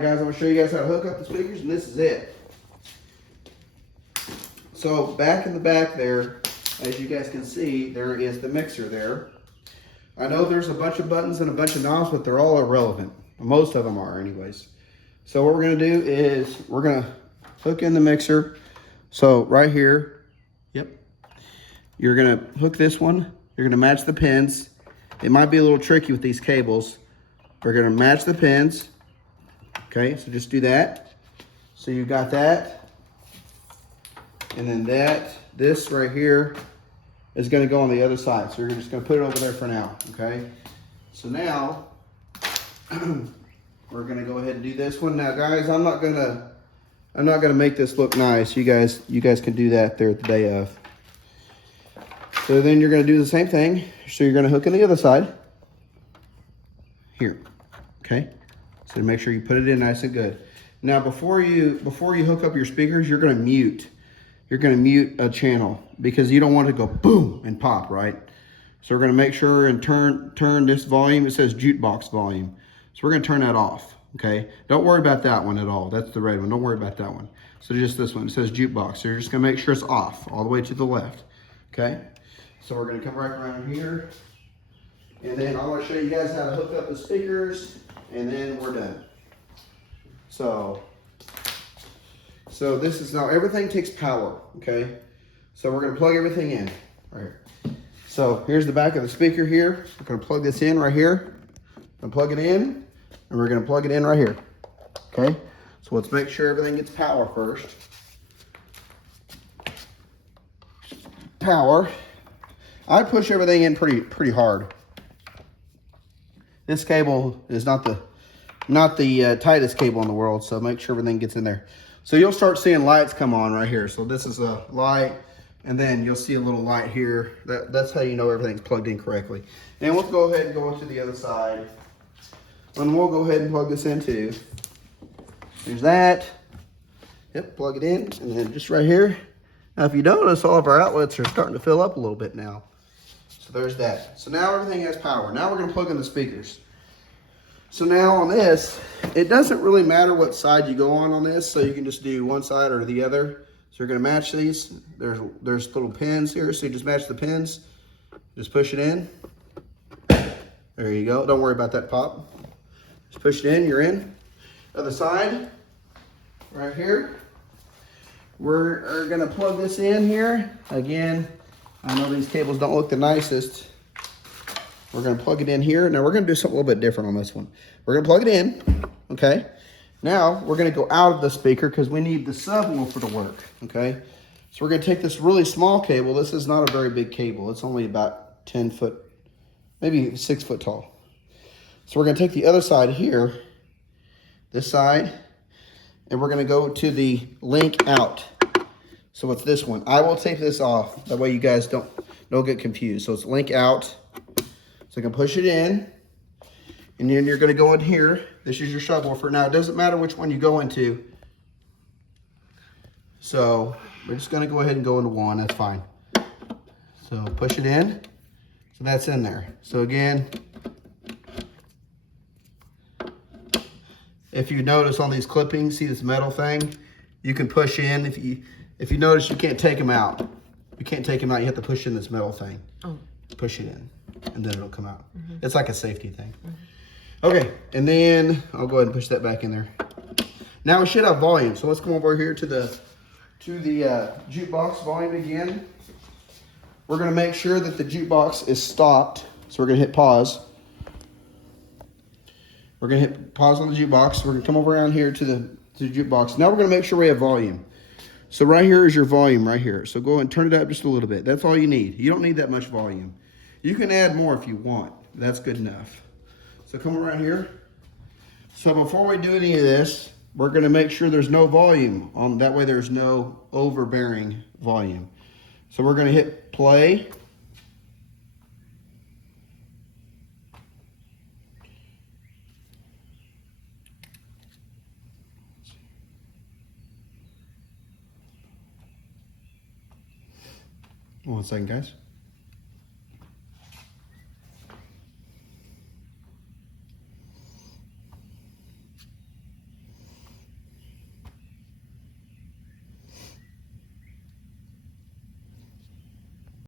right, guys, I'm gonna show you guys how to hook up the speakers, and this is it. So back in the back there, as you guys can see, there is the mixer there. I know there's a bunch of buttons and a bunch of knobs, but they're all irrelevant. Most of them are anyways. So what we're gonna do is we're gonna hook in the mixer. So right here, yep, you're gonna hook this one. You're gonna match the pins. It might be a little tricky with these cables. We're gonna match the pins. Okay, so just do that. So you got that. And then this right here is gonna go on the other side. So you're just gonna put it over there for now, okay? So now, we're gonna go ahead and do this one. Now guys, I'm not gonna make this look nice. You guys can do that there at the day of. So then you're gonna do the same thing. So you're gonna hook in the other side. Here, okay? So make sure you put it in nice and good. Now before you hook up your speakers, you're gonna mute. You're gonna mute a channel because you don't want it to go boom and pop, right? So we're gonna make sure and turn this volume. It says jukebox volume. So we're gonna turn that off, okay? Don't worry about that one at all. That's the red one, don't worry about that one. So just this one, it says jukebox. So you're just gonna make sure it's off all the way to the left, okay? So we're gonna come right around here. And then I'm gonna show you guys how to hook up the speakers, and then we're done. So this is now, everything takes power, okay? So we're gonna plug everything in, right here. So here's the back of the speaker here. We're gonna plug this in right here. Gonna plug it in, and we're gonna plug it in right here, okay? So let's make sure everything gets power first. Power. I push everything in pretty hard. This cable is not the tightest cable in the world, so make sure everything gets in there. So you'll start seeing lights come on right here. So this is a light, and then you'll see a little light here. That's how you know everything's plugged in correctly. And we'll go ahead and go to the other side. And we'll go ahead and plug this in too. There's that. Yep, plug it in, and then just right here. Now if you notice, all of our outlets are starting to fill up a little bit now. So there's that. So now everything has power. Now we're gonna plug in the speakers. So now on this, it doesn't really matter what side you go on this, so you can just do one side or the other. So you're gonna match these. There's little pins here, so you just match the pins. Just push it in. There you go. Don't worry about that pop. Just push it in, you're in. Other side, right here. We're gonna plug this in here. Again, I know these cables don't look the nicest. We're gonna plug it in here. Now we're gonna do something a little bit different on this one. We're gonna plug it in, okay? Now we're gonna go out of the speaker because we need the subwoofer to work, okay? So we're gonna take this really small cable. This is not a very big cable. It's only about 10 foot, maybe 6 foot tall. So we're gonna take the other side here, this side, and we're gonna go to the link out. So it's this one. I will tape this off. That way you guys don't get confused. So it's link out. So you can push it in, and then you're gonna go in here. This is your subwoofer. Now it doesn't matter which one you go into. So we're just gonna go ahead and go into one, that's fine. So push it in, so that's in there. So again, if you notice on these clippings, see this metal thing? You can push in, if you notice you can't take them out. You can't take them out, you have to push in this metal thing. Oh. Push it in, and then it'll come out. It's like a safety thing. Okay, and then I'll go ahead and push that back in there. Now we should have volume, so let's come over here to the jukebox volume again. We're gonna make sure that the jukebox is stopped, so we're gonna hit pause. We're gonna hit pause on the jukebox. We're gonna come over around here to the jukebox. Now we're gonna make sure we have volume. So right here is your volume right here. So go and turn it up just a little bit. That's all you need. You don't need that much volume. You can add more if you want. That's good enough. So come around here. So before we do any of this, we're gonna make sure there's no volume on, that way there's no overbearing volume. So we're gonna hit play. One second, guys.